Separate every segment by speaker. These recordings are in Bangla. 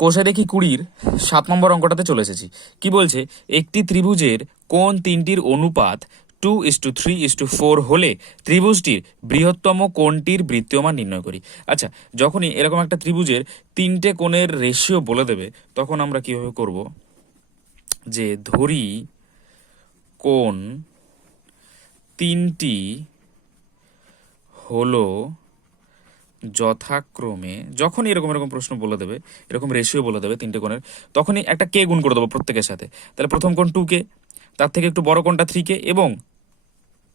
Speaker 1: কোষে দেখি কুড়ির সাত নম্বর অঙ্কটাতে চলে এসেছি। কি বলছে? একটি ত্রিভুজের কোন তিনটির অনুপাত two is to three is to four হলে ত্রিভুজটির বৃহত্তম কোণটির বৃত্তীয় মান নির্ণয় করি। আচ্ছা যখনই এরকম একটা ত্রিভুজের তিনটে কোণের রেশিও বলে দেবে, তখন আমরা কীভাবে করব? যে ধরি কোণ তিনটি হলো যথাক্রমে, যখনই এরকম এরকম প্রশ্ন বলে দেবে, এরকম রেশিও বলে দেবে তিনটে কোণের, তখনই একটা কে গুণ করে দেবো প্রত্যেকের সাথে। তাহলে প্রথম কোণ টু কে তার থেকে একটু বড় কোণটা থ্রি কে এবং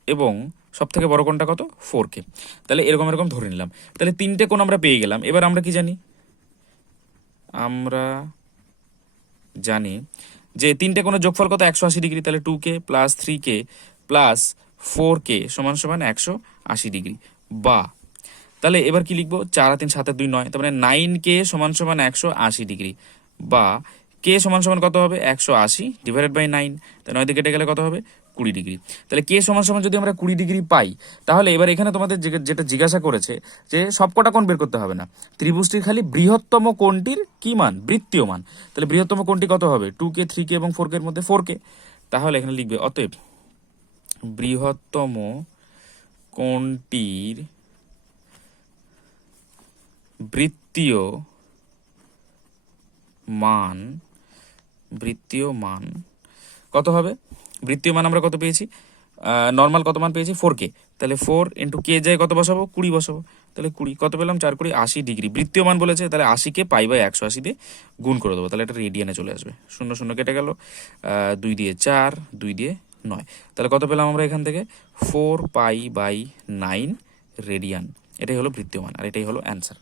Speaker 1: এবং সব থেকে বড় কোণটা কত? ফোর কে তাহলে এরকম এরকম ধরে নিলাম। তাহলে তিনটে কোণ আমরা পেয়ে গেলাম। এবার আমরা কি জানি? আমরা জানি যে তিনটে কোণের যোগফল কত? একশো আশি ডিগ্রি। তাহলে two K plus three K plus four K সমান সমান একশো আশি ডিগ্রি। বা তাহলে এবার কি লিখব? চার তিন, সাত দুই, নয়। তার মানে নাইন কে সমান সমান একশো আশি ডিগ্রি। বা কে সমান সমান কত হবে? একশো আশি ডিভাইডেড বাই নাইন তাই নয় দিকে কেটে গেলে কত হবে? কুড়ি ডিগ্রি। তাহলে কে সমান সমান যদি আমরা কুড়ি ডিগ্রি পাই, তাহলে এবার এখানে তোমাদের যেটা জিজ্ঞাসা করেছে, যে সবকটা কোণ বের করতে হবে না। ত্রিভুজটির খালি বৃহত্তম কোণটির কি মান? বৃত্তীয় মান। তাহলে বৃহত্তম কোণটি কত হবে? টু কে থ্রি কে এবং ফোর কে এর মধ্যে ফোর কে তাহলে এখানে লিখবে, অতএব বৃহত্তম কোণটির বৃত্তীয় মান বৃত্তীয় মান, কত হবে? বৃত্তীয় মান আমরা কত পেয়েছি? নর্মাল কত মান পেয়েছি? ফোর কে তাহলে ফোর ইন্টু কে যায় কত বসাবো? কুড়ি বসাবো। তাহলে কুড়ি, কত পেলাম? চার কুড়ি, আশি ডিগ্রি। বৃত্তীয় মান বলেছে, তাহলে আশিকে পাই বাই একশো আশি দিয়ে গুণ করে দেবো। তাহলে এটা রেডিয়ানে চলে আসবে। শূন্য শূন্য কেটে গেল। দুই দিয়ে চার, দুই দিয়ে নয়। তাহলে কত পেলাম আমরা এখান থেকে? Four pi by nine radian এটাই হলো বৃত্তীয় মান, আর এটাই হলো অ্যান্সার